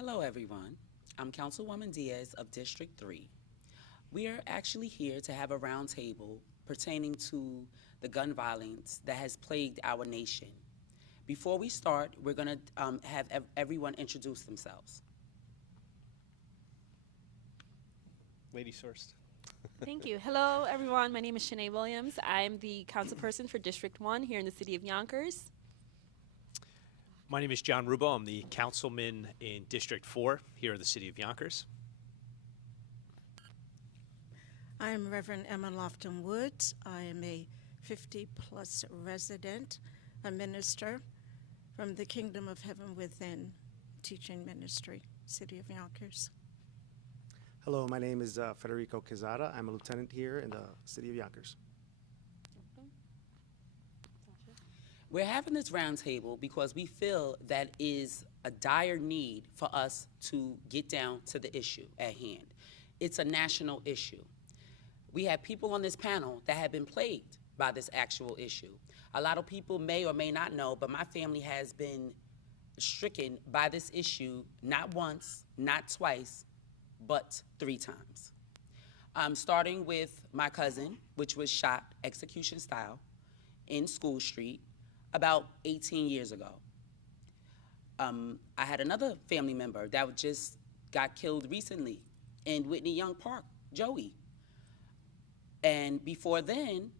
Hello, everyone. I'm Councilwoman Diaz of District 3. We are actually here to have a roundtable pertaining to the gun violence that has plagued our nation. Before we start, we're going to have everyone introduce themselves. Ladies first. Thank you. Hello, everyone. My name is Shanae Williams. I'm the councilperson for District 1 here in the city of Yonkers. My name is John Rubo. I'm the councilman in District 4 here in the city of Yonkers. I am Reverend Emma Lofton Woods. I am a 50-plus resident, a minister from the Kingdom of Heaven Within teaching ministry, city of Yonkers. Hello, my name is Federico Quezada. I'm a lieutenant here in the city of Yonkers. We're having this roundtable because we feel that is a dire need for us to get down to the issue at hand. It's a national issue. We have people on this panel that have been plagued by this actual issue. A lot of people may or may not know, but my family has been stricken by this issue not once, not twice, but 3 times. Starting with my cousin, which was shot execution style in School Street about 18 years ago. I had another family member that just got killed recently in Whitney Young Park, Joey. And before then,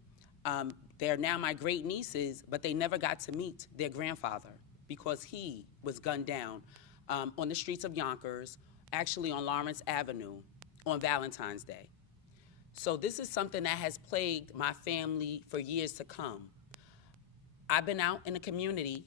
they're now my great nieces, but they never got to meet their grandfather because he was gunned down on the streets of Yonkers, actually on Lawrence Avenue on Valentine's Day. So this is something that has plagued my family for years to come. I've been out in the community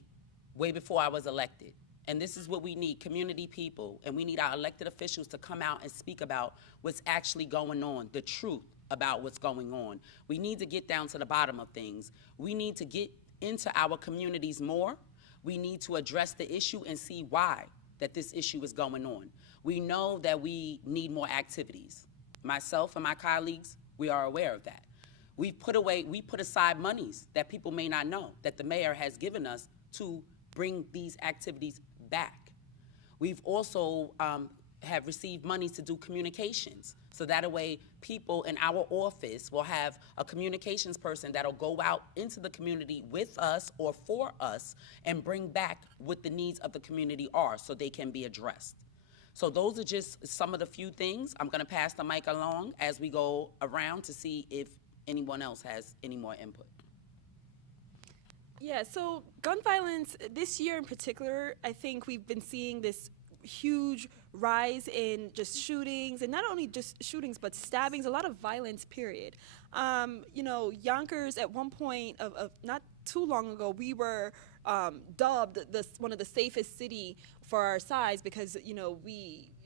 way before I was elected. And this is what we need, community people. And we need our elected officials to come out and speak about what's actually going on, the truth about what's going on. We need to get down to the bottom of things. We need to get into our communities more. We need to address the issue and see why that this issue is going on. We know that we need more activities. Myself and my colleagues, we are aware of that. We put aside monies that people may not know that the mayor has given us to bring these activities back. We've also have received monies to do communications. So that way people in our office will have a communications person that'll go out into the community with us or for us and bring back what the needs of the community are so they can be addressed. So those are just some of the few things. I'm gonna pass the mic along as we go around to see if anyone else has any more input. Yeah, so gun violence this year in particular, I think we've been seeing this huge rise in just shootings, and not only just shootings, but stabbings, a lot of violence, period. Yonkers at one point of not too long ago, we were dubbed one of the safest city for our size because,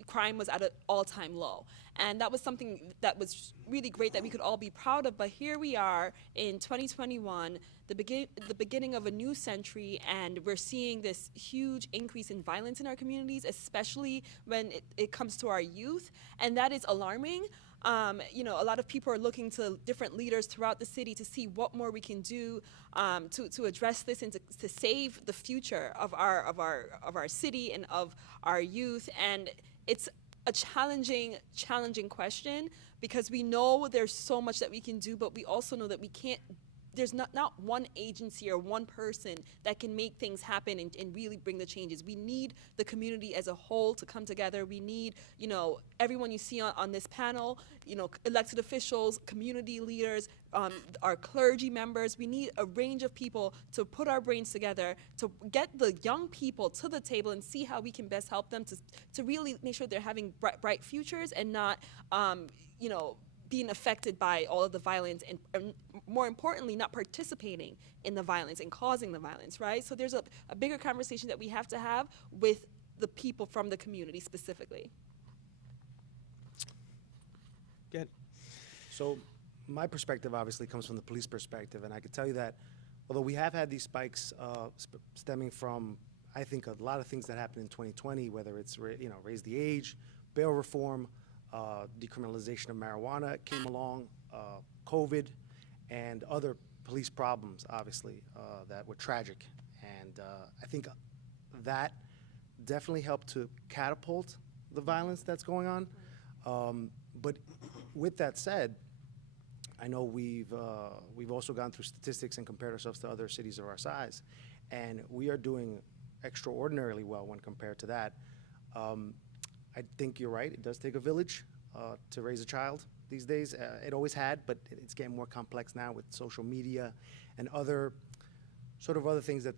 crime was at an all-time low. And that was something that was really great that we could all be proud of. But here we are in 2021, the beginning of a new century, and we're seeing this huge increase in violence in our communities, especially when it comes to our youth. And that is alarming. A lot of people are looking to different leaders throughout the city to see what more we can do to address this and to save the future of our city and of our youth. And it's a challenging question because we know there's so much that we can do, but we also know that we can't. There's not one agency or one person that can make things happen and really bring the changes. We need the community as a whole to come together. We need, everyone you see on this panel, elected officials, community leaders, our clergy members. We need a range of people to put our brains together to get the young people to the table and see how we can best help them to really make sure they're having bright futures and not, being affected by all of the violence and more importantly, not participating in the violence and causing the violence, right? So there's a bigger conversation that we have to have with the people from the community specifically. Good. So my perspective obviously comes from the police perspective, and I can tell you that although we have had these spikes stemming from, I think, a lot of things that happened in 2020, whether it's raise the age, bail reform, decriminalization of marijuana came along, COVID, and other police problems, obviously, that were tragic. And I think that definitely helped to catapult the violence that's going on. But with that said, I know we've also gone through statistics and compared ourselves to other cities of our size, and we are doing extraordinarily well when compared to that. I think you're right. It does take a village to raise a child these days. It always had, but it's getting more complex now with social media and other things that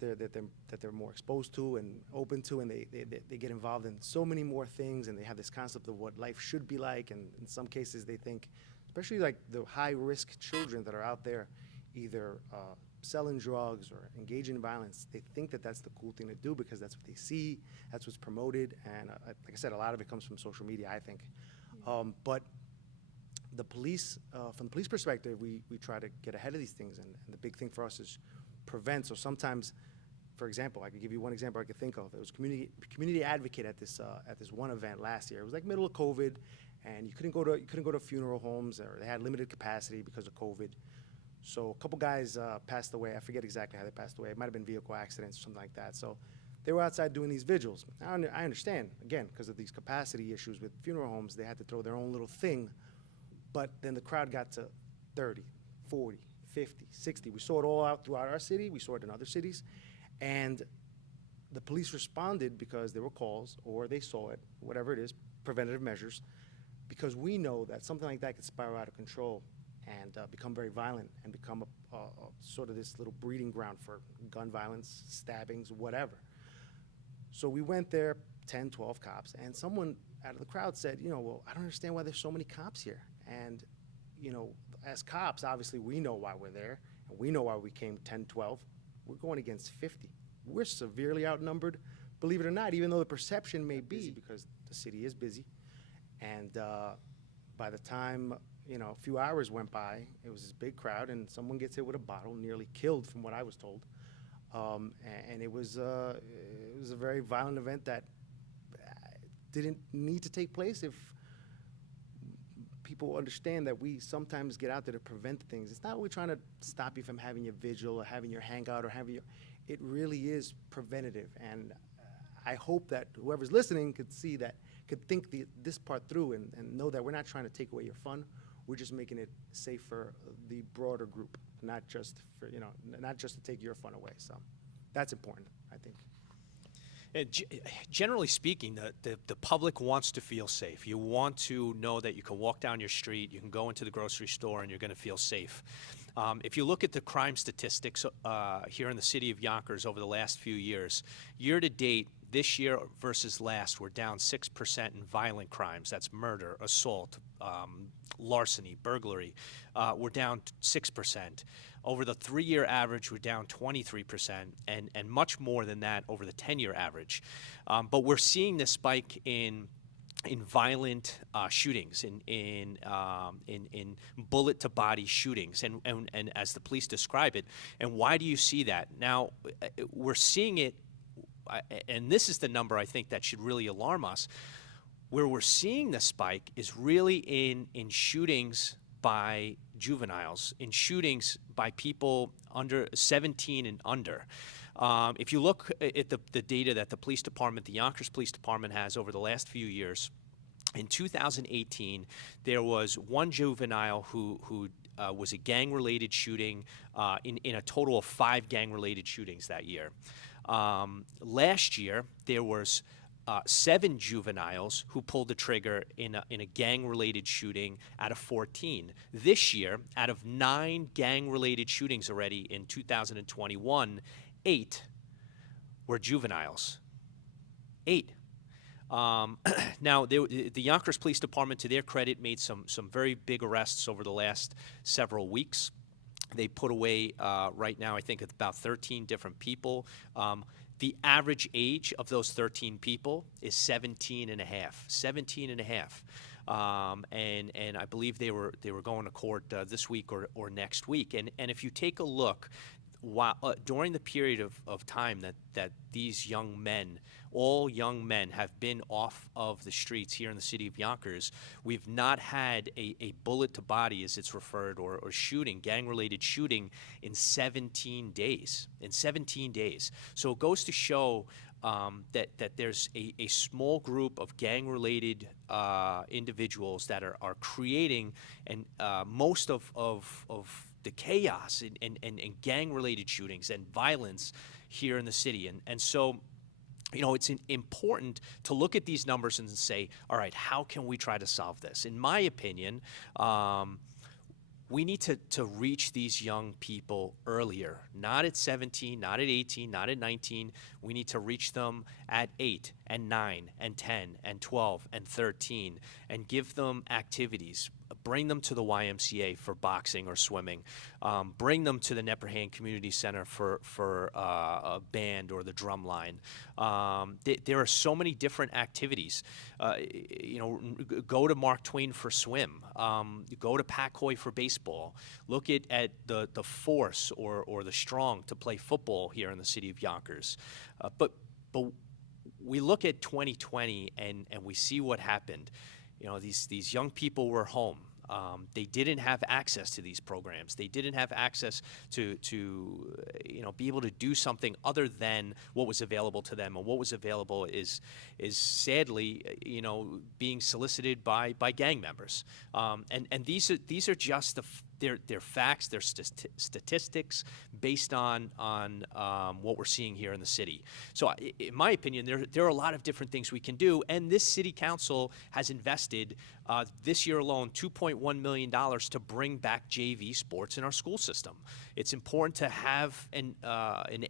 they're more exposed to and open to, and they get involved in so many more things, and they have this concept of what life should be like, and in some cases they think, especially like the high-risk children that are out there either selling drugs or engaging in violence, they think that that's the cool thing to do because that's what they see, that's what's promoted, and like I said, a lot of it comes from social media, I think. But the police, from the police perspective, we try to get ahead of these things, and the big thing for us is prevent. So sometimes, for example, I could give you one example I could think of. It was community advocate at this one event last year. It was like middle of COVID, and you couldn't go to funeral homes, or they had limited capacity because of COVID. So a couple guys passed away. I forget exactly how they passed away. It might have been vehicle accidents or something like that. So they were outside doing these vigils. I understand, again, because of these capacity issues with funeral homes, they had to throw their own little thing. But then the crowd got to 30, 40, 50, 60. We saw it all out throughout our city. We saw it in other cities. And the police responded because there were calls, or they saw it, whatever it is, preventative measures, because we know that something like that could spiral out of control and become very violent and become a sort of this little breeding ground for gun violence, stabbings, whatever. So we went there, 10, 12 cops, and someone out of the crowd said, well, I don't understand why there's so many cops here. And, as cops, obviously we know why we're there, and we know why we came 10, 12. We're going against 50. We're severely outnumbered, believe it or not, even though the perception may be, because the city is busy. And by the time, a few hours went by, it was this big crowd, and someone gets hit with a bottle, nearly killed from what I was told. And it was a very violent event that didn't need to take place if people understand that we sometimes get out there to prevent things. It's not we're trying to stop you from having your vigil or having your hangout or it really is preventative. And I hope that whoever's listening could see that, could think this part through and know that we're not trying to take away your fun. We're just making it safe for the broader group, not just for, not just to take your fun away. So that's important, I think. And generally speaking, the public wants to feel safe. You want to know that you can walk down your street, you can go into the grocery store, and you're going to feel safe. If you look at the crime statistics here in the city of Yonkers over the last few years, year to date, this year versus last, we're down 6% in violent crimes. That's murder, assault, larceny, burglary. We're down 6%. Over the 3-year average, we're down 23%, and much more than that over the 10-year average. But we're seeing this spike in violent shootings, in bullet-to-body shootings, and as the police describe it. And why do you see that? Now, we're seeing it, and this is the number I think that should really alarm us. Where we're seeing the spike is really in shootings by juveniles, in shootings by people under 17 and under. If you look at the data that the police department, the Yonkers Police Department has over the last few years, in 2018, there was one juvenile who was a gang-related shooting in a total of 5 gang-related shootings that year. Last year, there was 7 juveniles who pulled the trigger in a gang-related shooting out of 14. This year, out of 9 gang-related shootings already in 2021, 8 were juveniles. 8. Now, the Yonkers Police Department, to their credit, made some very big arrests over the last several weeks. They put away, right now, I think it's about 13 different people. The average age of those 13 people is 17 and a half. 17 and a half. And I believe they were going to court this week or next week. And if you take a look, during the period of time that these young men, all young men, have been off of the streets here in the city of Yonkers, we've not had a bullet to body, as it's referred, or shooting, gang-related shooting, in 17 days. In 17 days. So it goes to show that there's a small group of gang-related individuals that are creating and most of the chaos and gang-related shootings and violence here in the city. And so, you know, it's important to look at these numbers and say, all right, how can we try to solve this? In my opinion, we need to reach these young people earlier, not at 17, not at 18, not at 19. We need to reach them at 8 and 9 and 10 and 12 and 13 and give them activities. Bring them to the YMCA for boxing or swimming. Bring them to the Neperhan Community Center for a band or the drum line. There are so many different activities. You know, go to Mark Twain for swim. Go to Pacoy for baseball. Look at the Force or the Strong to play football here in the city of Yonkers. But we look at 2020 and we see what happened. You know, these young people were home. They didn't have access to these programs. They didn't have access to you know, be able to do something other than what was available to them. And what was available is sadly, you know, being solicited by gang members. And these are just they're facts, they're statistics based on what we're seeing here in the city. So in my opinion, there are a lot of different things we can do, and this city council has invested this year alone $2.1 million to bring back JV sports in our school system. It's important to have an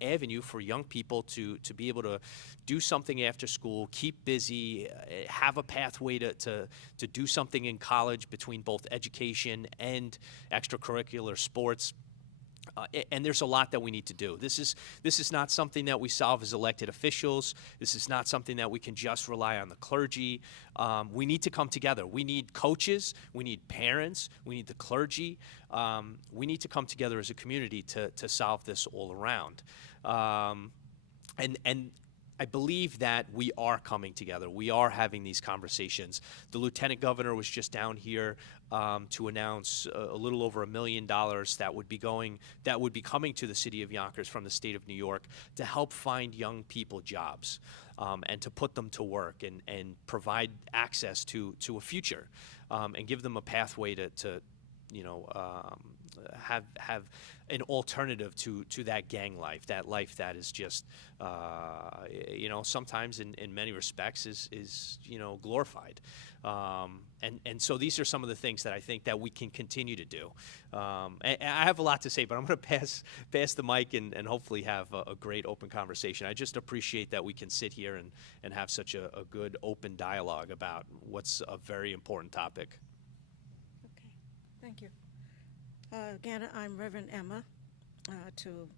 avenue for young people to be able to do something after school, keep busy, have a pathway to do something in college between both education and extracurricular sports. And there's a lot that we need to do. This is not something that we solve as elected officials. This is not something that we can just rely on the clergy. We need to come together. We need coaches. We need parents. We need the clergy. We need to come together as a community to solve this all around. And I believe that we are coming together. We are having these conversations. The lieutenant governor was just down here to announce a little over $1 million that would be coming to the city of Yonkers from the state of New York to help find young people jobs and to put them to work and provide access to a future and give them a pathway to you know, have an alternative to that gang life, that is just, you know, sometimes in many respects is you know, glorified. And so these are some of the things that I think that we can continue to do. And I have a lot to say, but I'm going to pass the mic and hopefully have a great open conversation. I just appreciate that we can sit here and have such a good open dialogue about what's a very important topic. Okay, thank you. Again, I'm Reverend Emma. To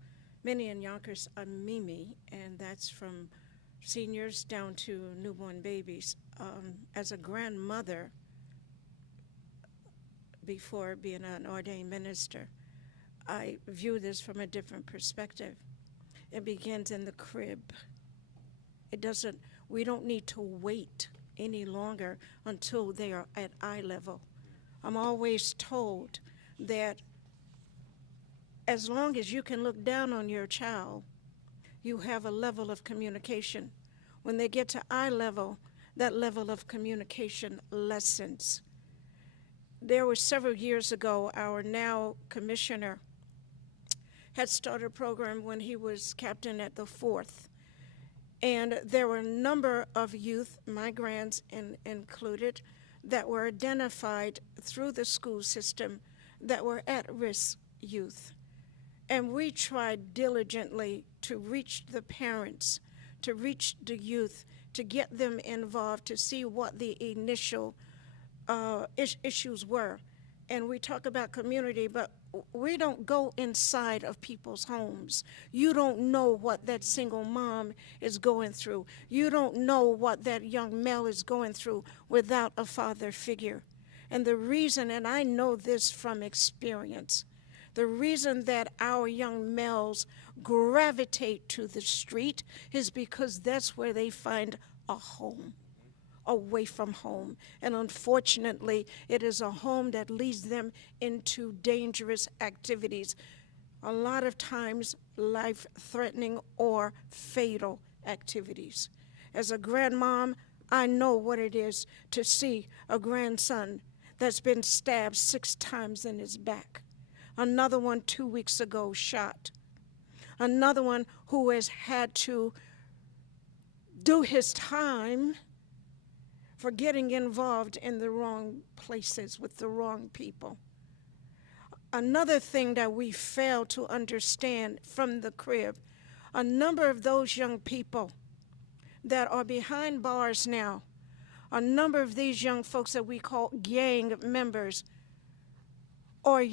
many in Yonkers, I'm Mimi, and that's from seniors down to newborn babies. As a grandmother, before being an ordained minister, I view this from a different perspective. It begins in the crib. We don't need to wait any longer until they are at eye level. I'm always told that as long as you can look down on your child, you have a level of communication. When they get to eye level, that level of communication lessens. There was several years ago, our now commissioner had started a program when he was captain at the 4th. And there were a number of youth, my grands included, that were identified through the school system that were at-risk youth. And we tried diligently to reach the parents, to reach the youth, to get them involved, to see what the initial issues were. And we talk about community, but we don't go inside of people's homes. You don't know what that single mom is going through. You don't know what that young male is going through without a father figure. And the reason, and I know this from experience, the reason that our young males gravitate to the street is because that's where they find a home, away from home. And unfortunately, it is a home that leads them into dangerous activities, a lot of times life-threatening or fatal activities. As a grandmom, I know what it is to see a grandson that's been stabbed 6 times in his back. Another one 2 weeks ago shot. Another one who has had to do his time for getting involved in the wrong places with the wrong people. Another thing that we fail to understand from the crib, a number of those young people that are behind bars now, a number of these young folks that we call gang members, are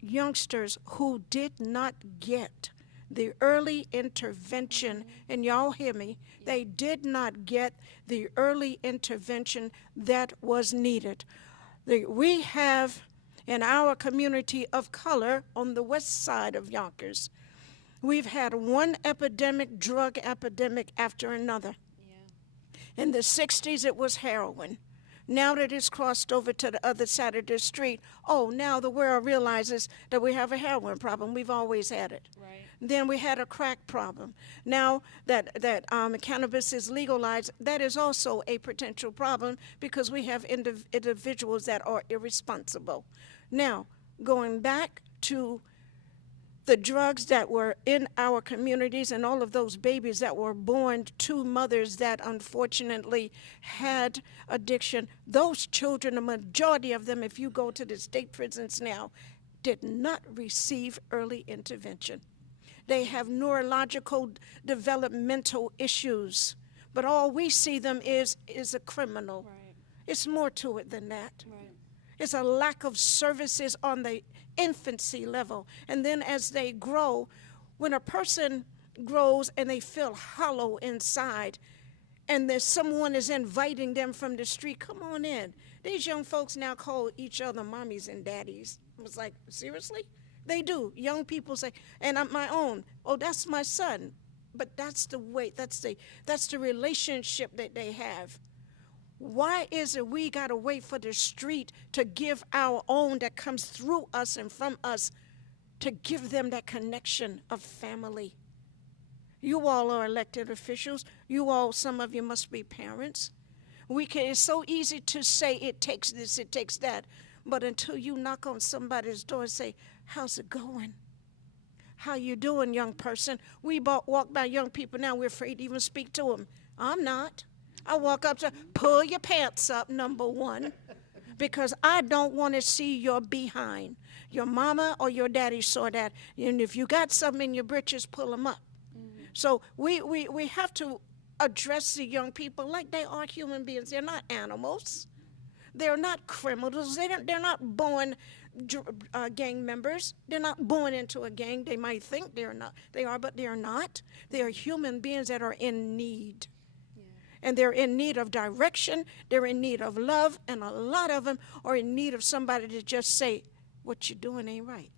youngsters who did not get the early intervention, and y'all hear me, they did not get the early intervention that was needed. We have in our community of color on the west side of Yonkers, we've had one drug epidemic after another. Yeah. In the 60s, it was heroin. Now that it's crossed over to the other side of the street, now the world realizes that we have a heroin problem. We've always had it. Right. Then we had a crack problem. Now that cannabis is legalized, that is also a potential problem because we have individuals that are irresponsible. Now, going back to the drugs that were in our communities and all of those babies that were born to mothers that unfortunately had addiction, those children, the majority of them, if you go to the state prisons now, did not receive early intervention. They have neurological developmental issues, but all we see them is a criminal. Right. It's more to it than that. Right. It's a lack of services on the infancy level. And then as they grow, when a person grows and they feel hollow inside, and there's someone is inviting them from the street, come on in. These young folks now call each other mommies and daddies. I was like, seriously? They do. Young people say, and I'm my own, that's my son. But that's the way, that's the relationship that they have. Why is it we got to wait for the street to give our own that comes through us and from us to give them that connection of family? You all are elected officials. Some of you must be parents. It's so easy to say it takes this, it takes that. But until you knock on somebody's door and say, how's it going? How you doing, young person? We walk by young people now, we're afraid to even speak to them. I'm not. I walk up to, pull your pants up, number one, because I don't want to see your behind. Your mama or your daddy saw that, and if you got something in your britches, pull them up. Mm-hmm. So we have to address the young people like they are human beings. They're not animals. They're not criminals. They're not born gang members. They're not born into a gang. They might think they are, but they're not. They are human beings that are in need. And they're in need of direction, they're in need of love, and a lot of them are in need of somebody to just say, what you're doing ain't right.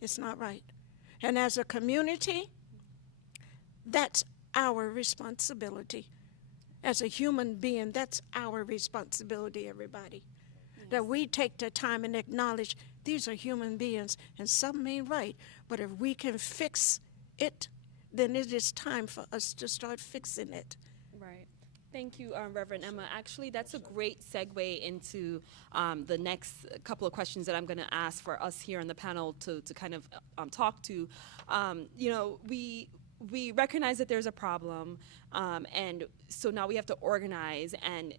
It's not right. And as a community, that's our responsibility. As a human being, that's our responsibility, everybody. Yes. That we take the time and acknowledge these are human beings, and something ain't right. But if we can fix it, then it is time for us to start fixing it. Right. Thank you, Reverend Emma. Actually, that's a great segue into the next couple of questions that I'm going to ask for us here on the panel to kind of talk to. We recognize that there's a problem, and so now we have to organize and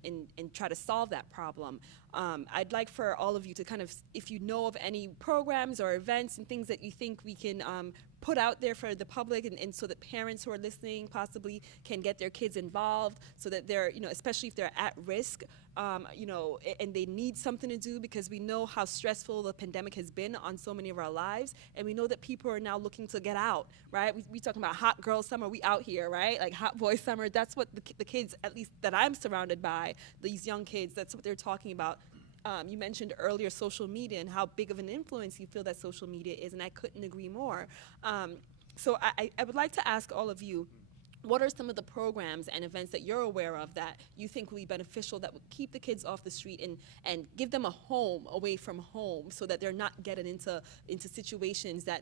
try to solve that problem. I'd like for all of you to kind of, if you know of any programs or events and things that you think we can put out there for the public, and so that parents who are listening possibly can get their kids involved, so that they're, especially if they're at risk, and they need something to do, because we know how stressful the pandemic has been on so many of our lives, and we know that people are now looking to get out, right? We talking about hot girl summer, we out here, right? Like hot boy summer, that's what the kids, at least that I'm surrounded by, these young kids, that's what they're talking about. You mentioned earlier social media and how big of an influence you feel that social media is, and I couldn't agree more. So I would like to ask all of you, what are some of the programs and events that you're aware of that you think will be beneficial, that would keep the kids off the street and give them a home away from home, so that they're not getting into situations that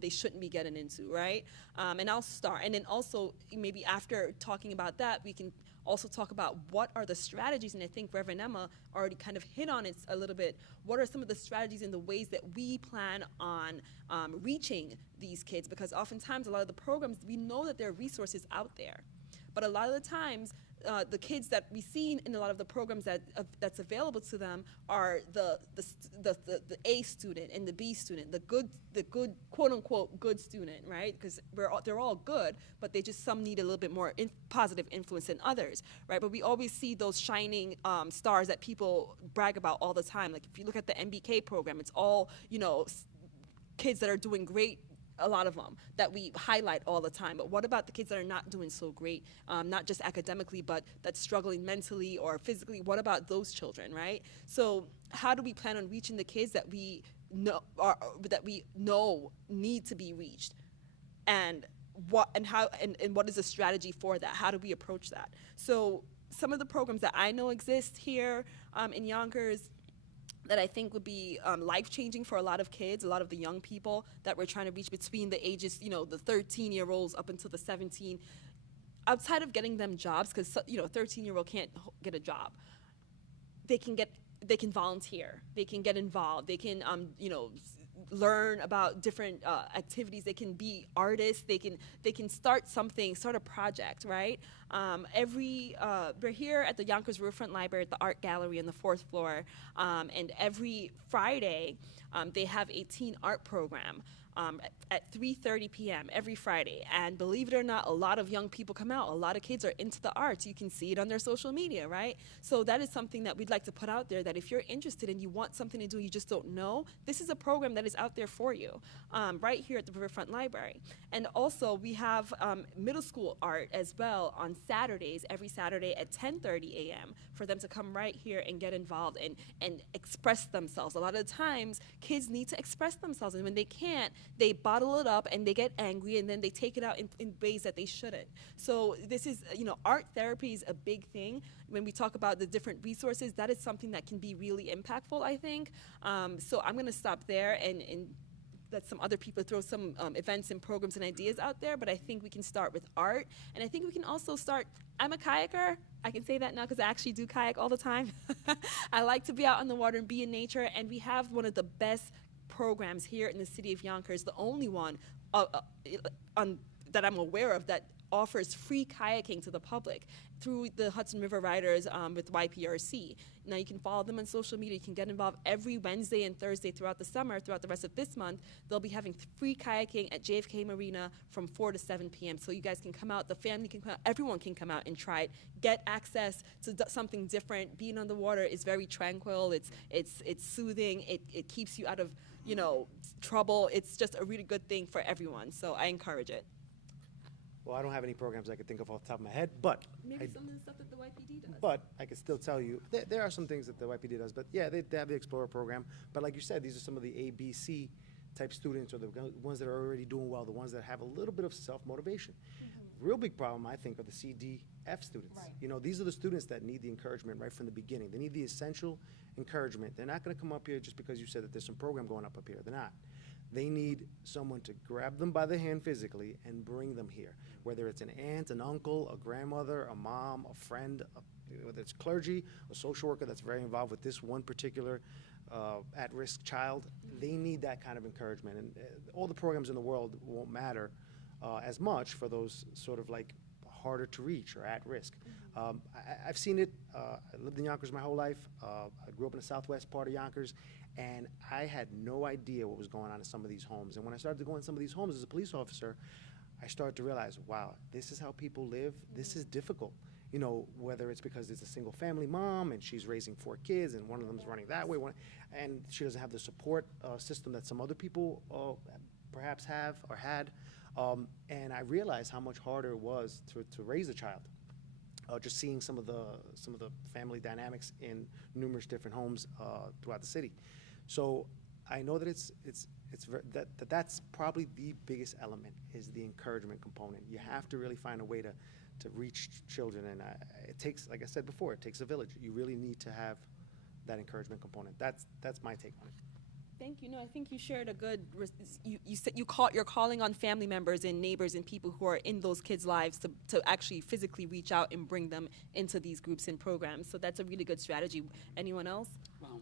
they shouldn't be getting into, right? And I'll start, and then also maybe after talking about that, we can also talk about what are the strategies, and I think Reverend Emma already kind of hit on it a little bit. What are some of the strategies and the ways that we plan on reaching these kids? Because oftentimes a lot of the programs, we know that there are resources out there, but a lot of the times the kids that we see in a lot of the programs that's available to them are the A student and the B student, the good quote unquote good student, right? Because they're all good, but some need a little bit more positive influence than others, right? But we always see those shining stars that people brag about all the time. Like if you look at the MBK program, it's all kids that are doing great, a lot of them that we highlight all the time. But what about the kids that are not doing so great, not just academically, but that's struggling mentally or physically? What about those children, right? So how do we plan on reaching the kids that we know need to be reached, and what is the strategy for that? How do we approach that? So some of the programs that I know exist here in Yonkers that I think would be life-changing for a lot of kids, a lot of the young people that we're trying to reach between the ages, the 13-year-olds up until the 17, outside of getting them jobs, because a 13-year-old can't get a job. They can volunteer, they can get involved, they can learn about different activities. They can be artists. They can start a project, right? We're here at the Yonkers Riverfront Library at the Art Gallery on the 4th floor, and every Friday they have a teen art program at 3:30 p.m. every Friday. And believe it or not, a lot of young people come out. A lot of kids are into the arts. You can see it on their social media, right? So that is something that we'd like to put out there, that if you're interested and you want something to do, you just don't know, this is a program that is out there for you, right here at the Riverfront Library. And also we have middle school art as well on Saturdays, every Saturday at 10:30 a.m. for them to come right here and get involved and express themselves. A lot of the times kids need to express themselves, and when they can't, they bottle it up and they get angry, and then they take it out in ways that they shouldn't. So this is, art therapy is a big thing. When we talk about the different resources, that is something that can be really impactful, I think. So I'm going to stop there and let some other people throw some events and programs and ideas out there, but I think we can start with art, and I think we can also start. I'm a kayaker. I can say that now because I actually do kayak all the time. I like to be out on the water and be in nature, and we have one of the best programs here in the city of Yonkers, the only one that I'm aware of that offers free kayaking to the public through the Hudson River Riders with YPRC. Now you can follow them on social media. You can get involved every Wednesday and Thursday throughout the summer. Throughout the rest of this month, they'll be having free kayaking at JFK Marina from 4 to 7 p.m. So you guys can come out, the family can come out, everyone can come out and try it. Get access to something different. Being on the water is very tranquil. It's soothing. It keeps you out of trouble. It's just a really good thing for everyone. So I encourage it. Well, I don't have any programs I could think of off the top of my head, but Maybe some of the stuff that the YPD does. But I can still tell you, there are some things that the YPD does, but yeah, they have the Explorer program. But like you said, these are some of the ABC type students, or the ones that are already doing well, the ones that have a little bit of self-motivation. Real big problem, I think, are the CDF students. Right. These are the students that need the encouragement right from the beginning. They need the essential encouragement. They're not going to come up here just because you said that there's some program going up here. They're not. They need someone to grab them by the hand physically and bring them here, whether it's an aunt, an uncle, a grandmother, a mom, a friend, whether it's clergy, a social worker that's very involved with this one particular at-risk child. They need that kind of encouragement. And all the programs in the world won't matter as much for those sort of like harder to reach or at risk. I've seen it. I lived in Yonkers my whole life. I grew up in the southwest part of Yonkers, and I had no idea what was going on in some of these homes. And when I started to go in some of these homes as a police officer, I started to realize, wow, this is how people live. This is difficult. Whether it's because it's a single family mom and she's raising 4 kids and one of them is running that way, and she doesn't have the support system that some other people perhaps have or had. And I realized how much harder it was to raise a child. Just seeing some of the family dynamics in numerous different homes throughout the city. So I know that it's That's probably the biggest element, is the encouragement component. You have to really find a way to reach children, and it takes, like I said before, it takes a village. You really need to have that encouragement component. That's my take on it. Thank you. No, I think you shared a good. You said you're calling on family members and neighbors and people who are in those kids' lives to actually physically reach out and bring them into these groups and programs. So that's a really good strategy. Anyone else? Well,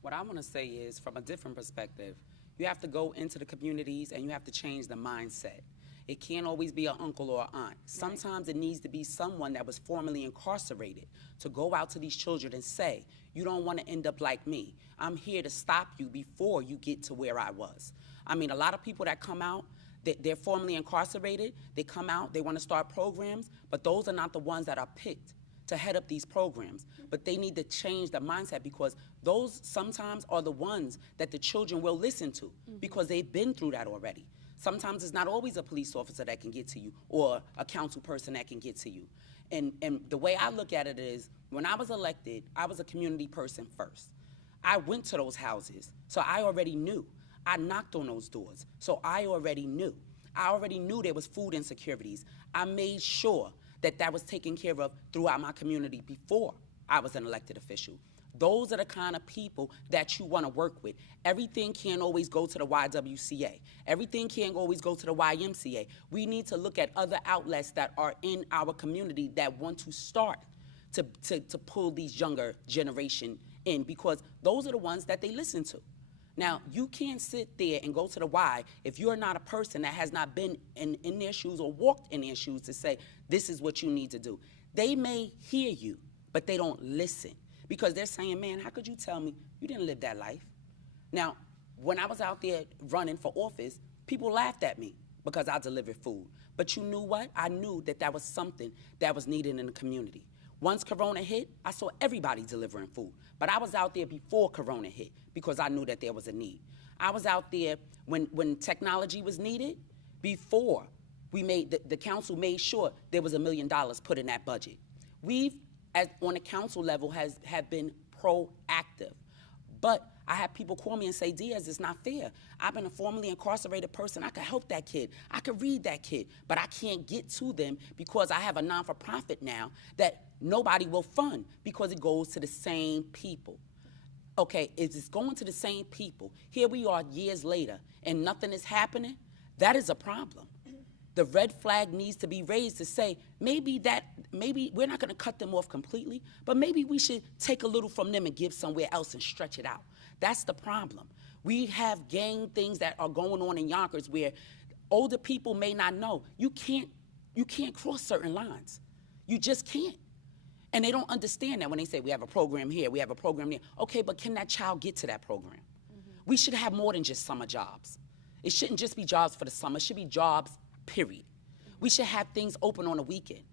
what I want to say is, from a different perspective, you have to go into the communities and you have to change the mindset. It can't always be an uncle or an aunt. Sometimes it needs to be someone that was formerly incarcerated to go out to these children and say, you don't want to end up like me. I'm here to stop you before you get to where I was. I mean, a lot of people that come out, they're formerly incarcerated, they come out, they want to start programs, but those are not the ones that are picked to head up these programs. But they need to change the mindset, because those sometimes are the ones that the children will listen to, because they've been through that already. Sometimes it's not always a police officer that can get to you or a council person that can get to you. And the way I look at it is, when I was elected, I was a community person first. I went to those houses, so I already knew. I knocked on those doors, so I already knew. I already knew there was food insecurities. I made sure that that was taken care of throughout my community before I was an elected official. Those are the kind of people that you want to work with. Everything can't always go to the YWCA. Everything can't always go to the YMCA. We need to look at other outlets that are in our community that want to start to pull these younger generation in, because those are the ones that they listen to. Now, you can't sit there and go to the Y if you're not a person that has not been in their shoes or walked in their shoes to say, this is what you need to do. They may hear you, but they don't listen, because they're saying, man, how could you tell me you didn't live that life? Now, when I was out there running for office, people laughed at me because I delivered food. But you knew what? I knew that that was something that was needed in the community. Once Corona hit, I saw everybody delivering food. But I was out there before Corona hit because I knew that there was a need. I was out there when technology was needed, before we made, the council made sure there was $1 million put in that budget. We've, on the council level, have been proactive. But I have people call me and say, Diaz, it's not fair. I've been a formerly incarcerated person. I could help that kid. I could read that kid. But I can't get to them because I have a non-for-profit now that nobody will fund, because it goes to the same people. Okay, if it's going to the same people, here we are years later and nothing is happening, that is a problem. The red flag needs to be raised to say, maybe we're not going to cut them off completely, but maybe we should take a little from them and give somewhere else and stretch it out. That's the problem. We have gang things that are going on in Yonkers where older people may not know. You can't cross certain lines. You just can't. And they don't understand that when they say, we have a program here, we have a program there. Okay, but can that child get to that program? We should have more than just summer jobs. It shouldn't just be jobs for the summer. It should be jobs, period. We should have things open on the weekend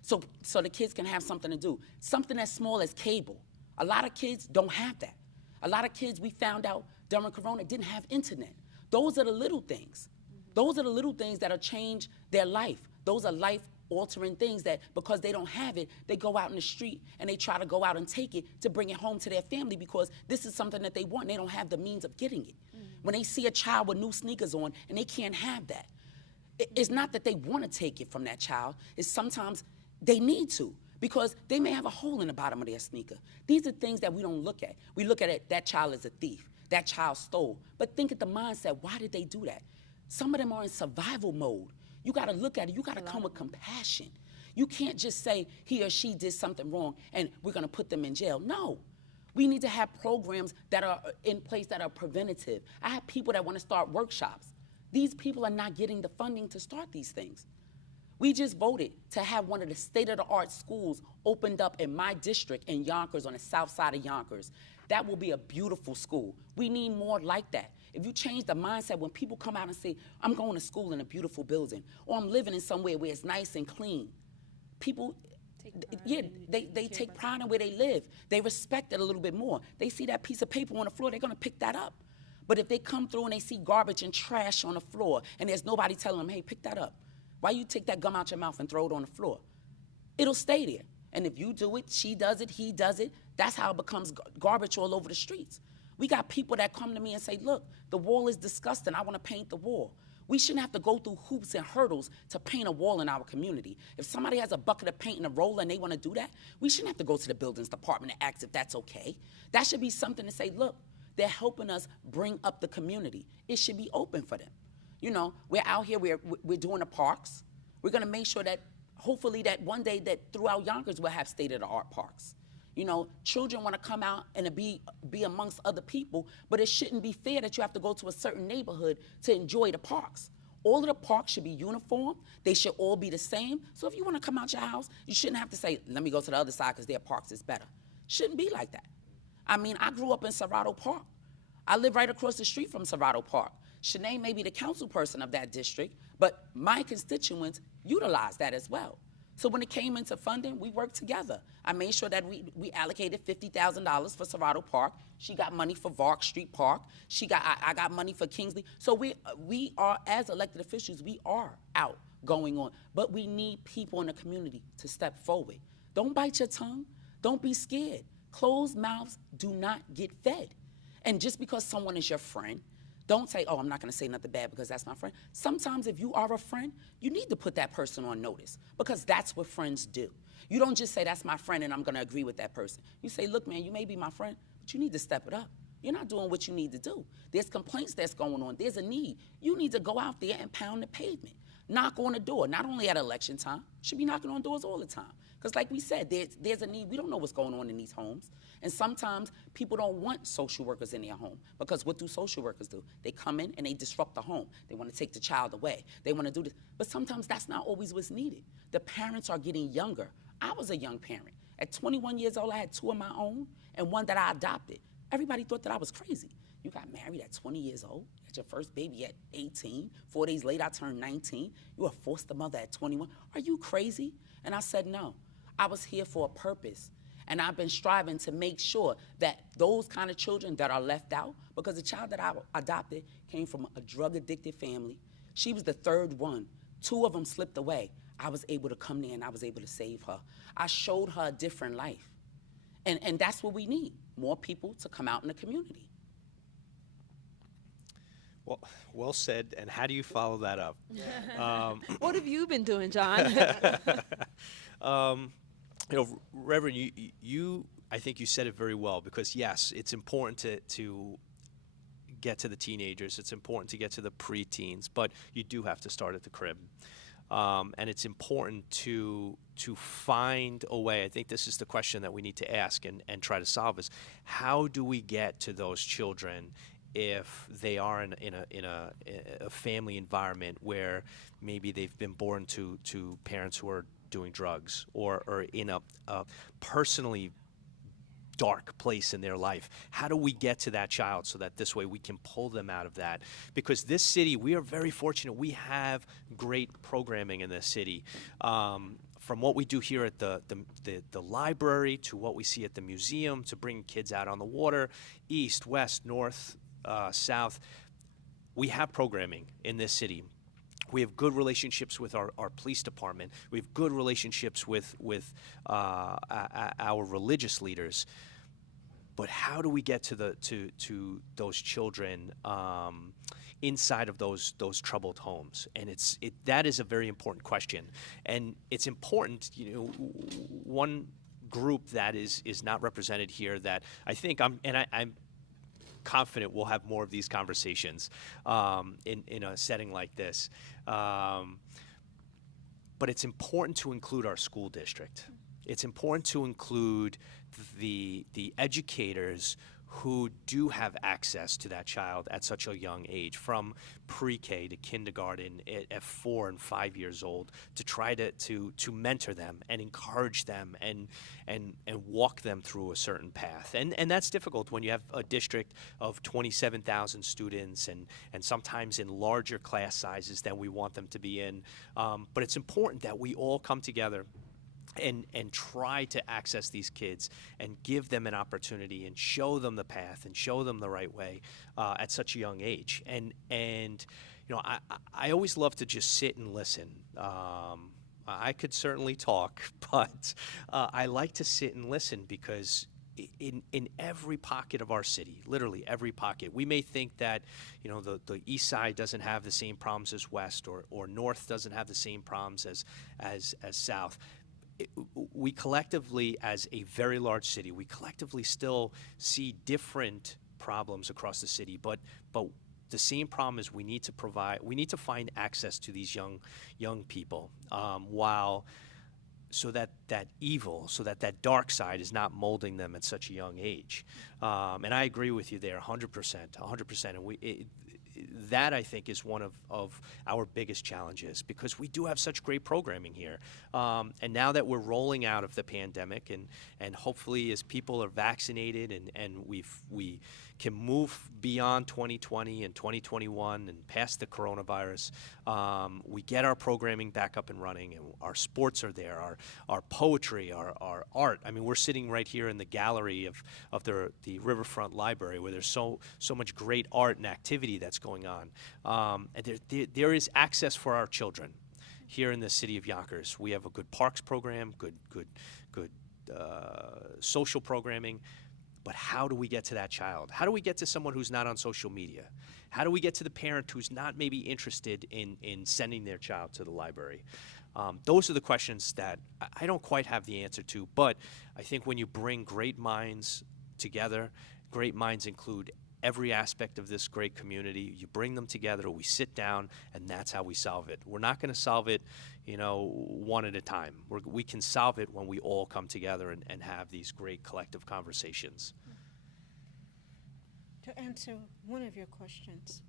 so the kids can have something to do. Something as small as cable. A lot of kids don't have that. A lot of kids, we found out during Corona, didn't have internet. Those are the little things. Those are the little things that'll change their life. Those are life-altering things that, because they don't have it, they go out in the street and they try to go out and take it to bring it home to their family, because this is something that they want and they don't have the means of getting it. When they see a child with new sneakers on and they can't have that, it's not that they want to take it from that child. It's sometimes they need to, because they may have a hole in the bottom of their sneaker. These are things that we don't look at. We look at it, that child is a thief, that child stole. But think at the mindset, why did they do that? Some of them are in survival mode. You got to look at it. You got to come with compassion. You can't just say he or she did something wrong and we're going to put them in jail. No. We need to have programs that are in place that are preventative. I have people that want to start workshops. These people are not getting the funding to start these things. We just voted to have one of the state-of-the-art schools opened up in my district in Yonkers, on the south side of Yonkers. That will be a beautiful school. We need more like that. If you change the mindset, when people come out and say, I'm going to school in a beautiful building, or I'm living in somewhere where it's nice and clean, people, they take pride in where they live. They respect it a little bit more. They see that piece of paper on the floor, they're going to pick that up. But if they come through and they see garbage and trash on the floor and there's nobody telling them, hey, pick that up. Why you take that gum out your mouth and throw it on the floor? It'll stay there. And if you do it, she does it, he does it, that's how it becomes garbage all over the streets. We got people that come to me and say, look, the wall is disgusting. I want to paint the wall. We shouldn't have to go through hoops and hurdles to paint a wall in our community. If somebody has a bucket of paint and a roller and they want to do that, we shouldn't have to go to the buildings department and ask if that's okay. That should be something to say, look, they're helping us bring up the community. It should be open for them. You know, we're out here, we're doing the parks. We're going to make sure that hopefully that one day that throughout Yonkers we'll have state-of-the-art parks. You know, children want to come out and be amongst other people, but it shouldn't be fair that you have to go to a certain neighborhood to enjoy the parks. All of the parks should be uniform. They should all be the same. So if you want to come out your house, you shouldn't have to say, let me go to the other side because their parks is better. Shouldn't be like that. I mean, I grew up in Serrato Park. I live right across the street from Serrato Park. Shanae may be the council person of that district, but my constituents utilize that as well. So when it came into funding, we worked together. I made sure that we allocated $50,000 for Serrato Park. She got money for Vark Street Park. I got money for Kingsley. So we are, as elected officials, we are out going on. But we need people in the community to step forward. Don't bite your tongue. Don't be scared. Closed mouths do not get fed. And just because someone is your friend, don't say, oh, I'm not going to say nothing bad because that's my friend. Sometimes if you are a friend, you need to put that person on notice because that's what friends do. You don't just say, that's my friend and I'm going to agree with that person. You say, look, man, you may be my friend, but you need to step it up. You're not doing what you need to do. There's complaints that's going on. There's a need. You need to go out there and pound the pavement. Knock on the door, not only at election time. You should be knocking on doors all the time. Because like we said, there's a need. We don't know what's going on in these homes. And sometimes people don't want social workers in their home because what do social workers do? They come in and they disrupt the home. They want to take the child away. They want to do this. But sometimes that's not always what's needed. The parents are getting younger. I was a young parent. At 21 years old, I had 2 of my own and 1 that I adopted. Everybody thought that I was crazy. You got married at 20 years old. You had your first baby at 18. 4 days later, I turned 19. You were a foster mother at 21. Are you crazy? And I said, no. I was here for a purpose. And I've been striving to make sure that those kind of children that are left out, because the child that I adopted came from a drug-addicted family. She was the 3rd one. 2 of them slipped away. I was able to come there and I was able to save her. I showed her a different life. And that's what we need, more people to come out in the community. Well said. And how do you follow that up? What have you been doing, John? You know, Reverend, you I think you said it very well because, yes, it's important to get to the teenagers. It's important to get to the preteens, but you do have to start at the crib. And it's important to find a way. I think this is the question that we need to ask and try to solve is how do we get to those children if they are in a family environment where maybe they've been born to parents who are doing drugs or in a personally dark place in their life. How do we get to that child so that this way we can pull them out of that? Because this city, we are very fortunate. We have great programming in this city. From what we do here at the library to what we see at the museum to bringing kids out on the water, east, west, north, south. We have programming in this city. We have good relationships with our police department. We have good relationships with our religious leaders. But how do we get to those children inside of those troubled homes? And that is a very important question. And it's important, you know, one group that is not represented here that I think I'm confident we'll have more of these conversations in a setting like this. But it's important to include our school district. It's important to include the educators who do have access to that child at such a young age, from pre-K to kindergarten at 4 and 5 years old, to try to mentor them and encourage them and walk them through a certain path. And that's difficult when you have a district of 27,000 students and sometimes in larger class sizes than we want them to be in. But it's important that we all come together and try to access these kids and give them an opportunity and show them the path and show them the right way at such a young age. And you know, I always love to just sit and listen. I could certainly talk, but I like to sit and listen because in every pocket of our city, literally every pocket. We may think that, the east side doesn't have the same problems as west, or north doesn't have the same problems as south. We collectively, as a very large city, we collectively still see different problems across the city, but the same problem is we need to find access to these young people, so that dark side is not molding them at such a young age. And I agree with you there 100%. And that, I think, is one of our biggest challenges, because we do have such great programming here. And now that we're rolling out of the pandemic, and hopefully as people are vaccinated and we can move beyond 2020 and 2021 and past the coronavirus, we get our programming back up and running, and our sports are there, our poetry, our art. I mean, we're sitting right here in the gallery of the Riverfront Library, where there's so much great art and activity that's going on. And there is access for our children here in the city of Yonkers. We have a good parks program, good social programming. But how do we get to that child? How do we get to someone who's not on social media? How do we get to the parent who's not maybe interested in sending their child to the library? Those are the questions that I don't quite have the answer to, but I think when you bring great minds together, great minds include every aspect of this great community. You bring them together, we sit down, and that's how we solve it. We're not going to solve it, one at a time. We can solve it when we all come together and have these great collective conversations. To answer one of your questions,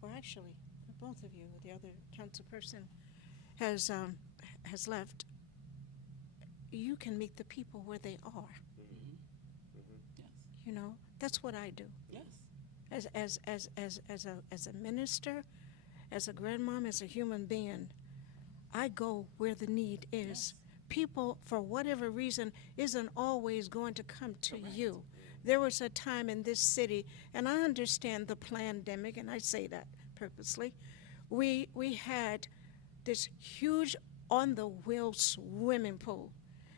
or actually, both of you, the other council person has left. You can meet the people where they are. Yes. That's what I do. Yes. As a minister, as a grandmom, as a human being, I go where the need is. Yes. People, for whatever reason, isn't always going to come to Correct. you. There was a time in this city, and I understand the pandemic, and I say that purposely. We had this huge on-the-wheel swimming pool,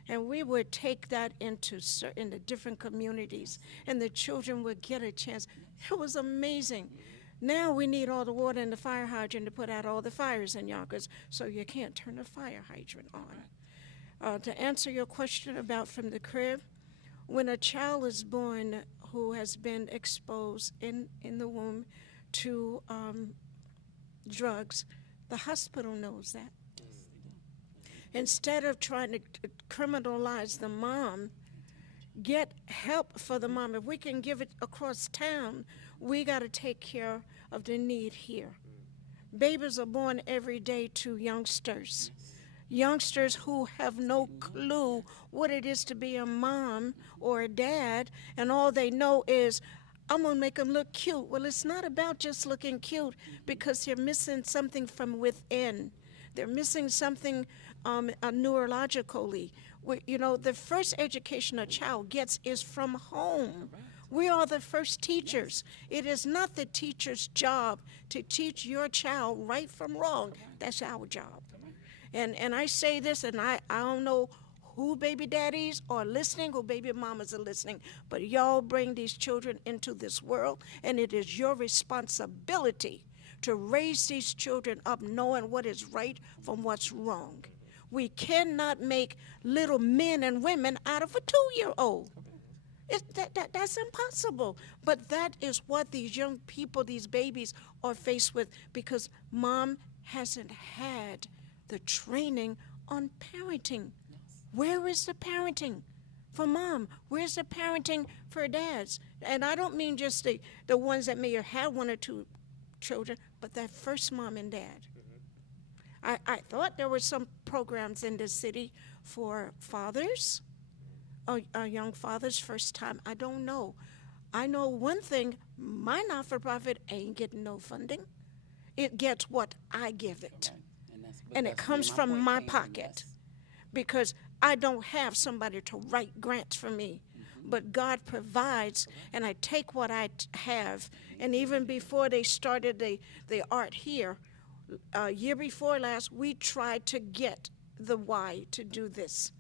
and we would take that into the different communities, and the children would get a chance. It was amazing. Now we need all the water in the fire hydrant to put out all the fires in Yonkers, so you can't turn the fire hydrant on. To answer your question about from the crib, when a child is born who has been exposed in the womb to drugs, the hospital knows that. Instead of trying to criminalize the mom, get help for the mom. If we can give it across town, we got to take care of the need here. Babies are born every day to youngsters. Youngsters who have no clue what it is to be a mom or a dad, and all they know is, I'm going to make them look cute. Well, it's not about just looking cute, because they're missing something from within. They're missing something neurologically. The first education a child gets is from home. We are the first teachers. It is not the teacher's job to teach your child right from wrong. That's our job. And I say this, and I don't know who baby daddies are listening, who baby mamas are listening, but y'all bring these children into this world, and it is your responsibility to raise these children up knowing what is right from what's wrong. We cannot make little men and women out of a 2-year-old. That's impossible. But that is what these young people, these babies, are faced with, because mom hasn't had the training on parenting. Where is the parenting for mom? Where's the parenting for dads? And I don't mean just the ones that may have had 1 or 2 children, but that first mom and dad. I thought there were some programs in the city for fathers, young fathers, first time. I don't know. I know one thing, my not-for-profit ain't getting no funding. It gets what I give it. Okay. And it comes from my pocket, because I don't have somebody to write grants for me. But God provides, and I take what I have. And even before they started the art here, year before last, we tried to get the Y to do this.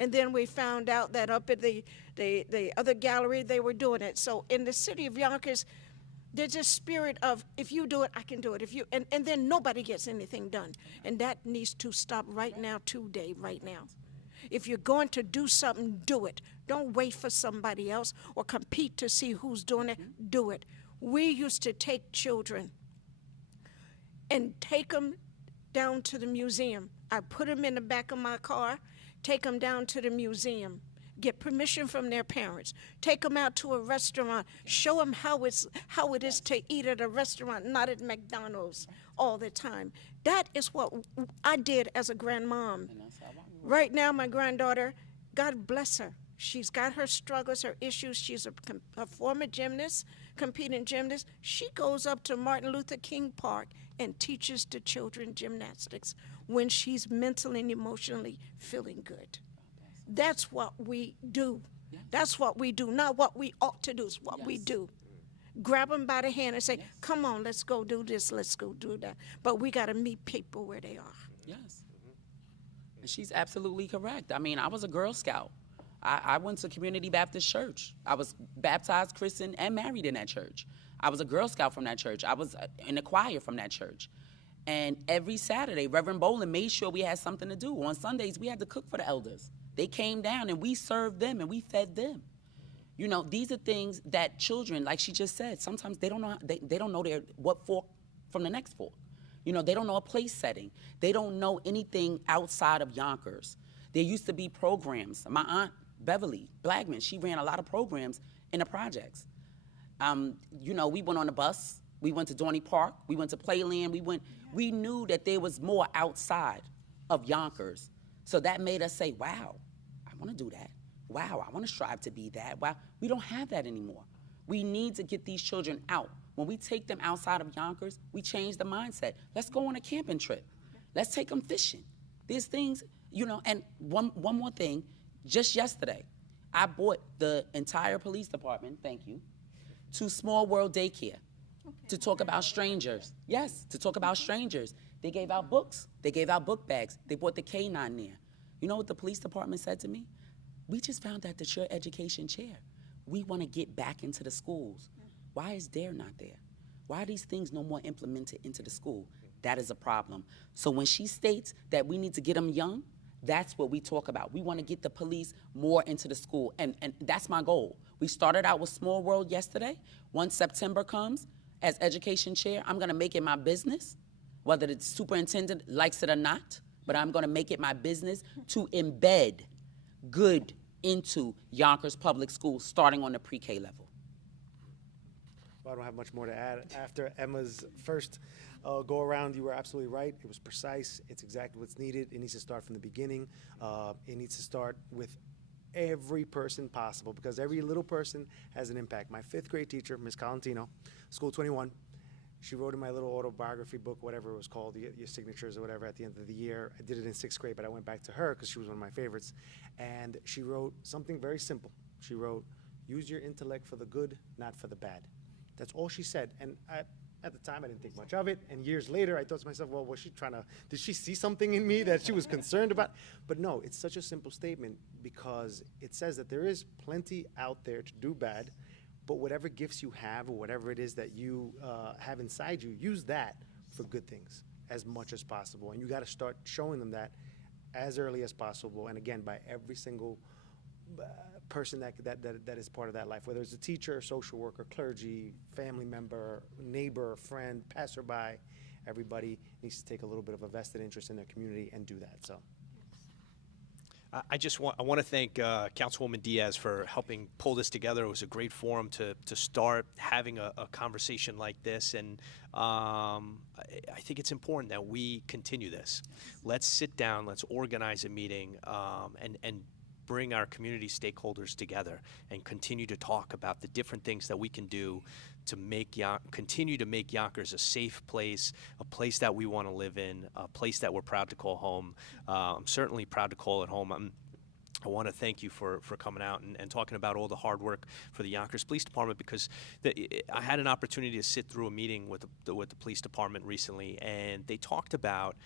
And then we found out that up at the other gallery, they were doing it. So in the city of Yonkers, there's a spirit of, if you do it, I can do it. If you, and then nobody gets anything done. And that needs to stop right now, today, right now. If you're going to do something, do it. Don't wait for somebody else or compete to see who's doing it. Do it. We used to take children and take them down to the museum. I put them in the back of my car, take them down to the museum, get permission from their parents, take them out to a restaurant, show them how it is to eat at a restaurant, not at McDonald's all the time. That is what I did as a grandmom. Right now, my granddaughter, God bless her. She's got her struggles, her issues. She's a former gymnast, competing gymnast. She goes up to Martin Luther King Park and teaches the children gymnastics when she's mentally and emotionally feeling good. That's what we do. That's what we do, not what we ought to do. It's what we do. Grab them by the hand and say, come on, let's go do this, let's go do that. But we got to meet people where they are. Yes. And she's absolutely correct. I mean, I was a Girl Scout. I went to Community Baptist Church. I was baptized, christened, and married in that church. I was a Girl Scout from that church. I was in the choir from that church. And every Saturday, Reverend Boland made sure we had something to do. On Sundays, we had to cook for the elders. They came down and we served them and we fed them. You know, these are things that children, like she just said, sometimes they don't know they don't know what fork from the next fork. You know, they don't know a place setting. They don't know anything outside of Yonkers. There used to be programs. My aunt Beverly Blackman, she ran a lot of programs in the projects. You know, we went on the bus. We went to Dorney Park. We went to Playland. We knew that there was more outside of Yonkers. So that made us say, wow, I want to do that. Wow, I want to strive to be that. Wow, we don't have that anymore. We need to get these children out. When we take them outside of Yonkers, we change the mindset. Let's go on a camping trip. Let's take them fishing. There's things, you know, and one more thing. Just yesterday, I bought the entire police department, thank you, to Small World Daycare to talk about strangers. Yes, to talk about strangers. They gave out books. They gave out book bags. They brought the K-9 there. You know what the police department said to me? We just found out that you're education chair. We want to get back into the schools. Why is DARE not there? Why are these things no more implemented into the school? That is a problem. So when she states that we need to get them young, that's what we talk about. We want to get the police more into the school, and that's my goal. We started out with Small World yesterday. Once September comes, as education chair, I'm going to make it my business, whether the superintendent likes it or not, but I'm going to make it my business to embed good into Yonkers Public Schools, starting on the pre-K level. Well, I don't have much more to add. After Emma's first go around, you were absolutely right. It was precise. It's exactly what's needed. It needs to start from the beginning. It needs to start with every person possible, because every little person has an impact. My 5th grade teacher, Ms. Colantino, School 21, she wrote in my little autobiography book, whatever it was called, your signatures or whatever, at the end of the year. I did it in 6th grade, but I went back to her because she was one of my favorites. And she wrote something very simple. She wrote, use your intellect for the good, not for the bad. That's all she said. And at the time, I didn't think much of it. And years later, I thought to myself, well, was she trying to, did she see something in me that she was concerned about? But no, it's such a simple statement, because it says that there is plenty out there to do bad, but whatever gifts you have or whatever it is that you have inside you, use that for good things as much as possible. And you got to start showing them that as early as possible. And again, by every single person that is part of that life, whether it's a teacher, social worker, clergy, family member, neighbor, friend, passerby, everybody needs to take a little bit of a vested interest in their community and do that. So I want to thank Councilwoman Diaz for helping pull this together. It was a great forum to start having a conversation like this, and I think it's important that we continue this. Let's sit down, let's organize a meeting, and bring our community stakeholders together and continue to talk about the different things that we can do to continue to make Yonkers a safe place, a place that we want to live in, a place that we're proud to call home. I'm certainly proud to call it home. I want to thank you for coming out and talking about all the hard work for the Yonkers Police Department, because I had an opportunity to sit through a meeting with the police department recently, and they talked about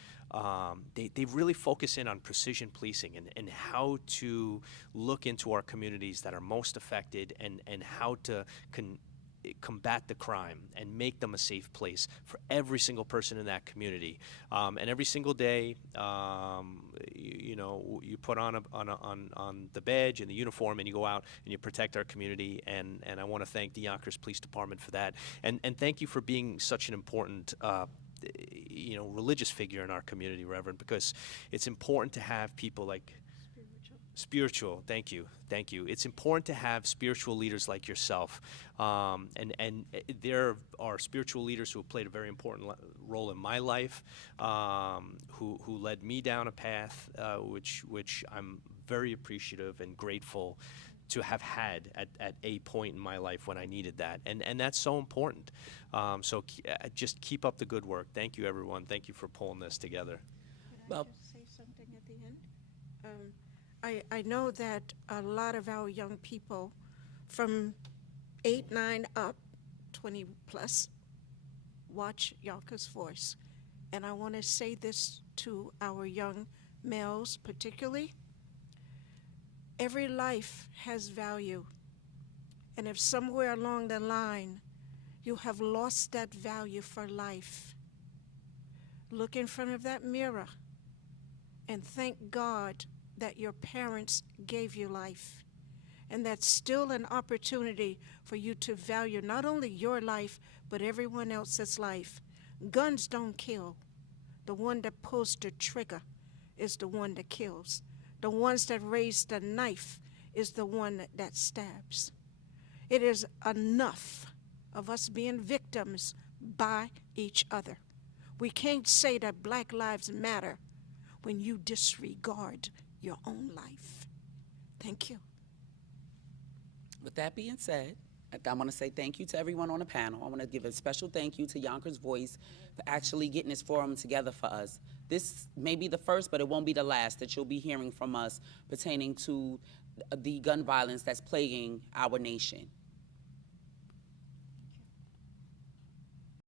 they really focus in on precision policing and how to look into our communities that are most affected and how to combat the crime and make them a safe place for every single person in that community. And every single day, you put on the badge and the uniform, and you go out and you protect our community. And I want to thank the Yonkers Police Department for that. And thank you for being such an important religious figure in our community, Reverend, because it's important to have people like spiritual. Thank you. It's important to have spiritual leaders like yourself, and there are spiritual leaders who have played a very important role in my life, who led me down a path which I'm very appreciative and grateful to have had at a point in my life when I needed that, and that's so important. So just keep up the good work. Thank you, everyone. Thank you for pulling this together. Can I just say something at the end? I know that a lot of our young people from 8, 9 up, 20 plus, watch Yonkers Voice. And I want to say this to our young males particularly. Every life has value. And if somewhere along the line you have lost that value for life, look in front of that mirror and thank God that your parents gave you life, and that's still an opportunity for you to value not only your life, but everyone else's life. Guns don't kill. The one that pulls the trigger is the one that kills. The ones that raise the knife is the one that stabs. It is enough of us being victims by each other. We can't say that Black Lives Matter when you disregard your own life. Thank you. With that being said, I want to say thank you to everyone on the panel. I want to give a special thank you to Yonkers Voice for actually getting this forum together for us. This may be the first, but it won't be the last that you'll be hearing from us pertaining to the gun violence that's plaguing our nation.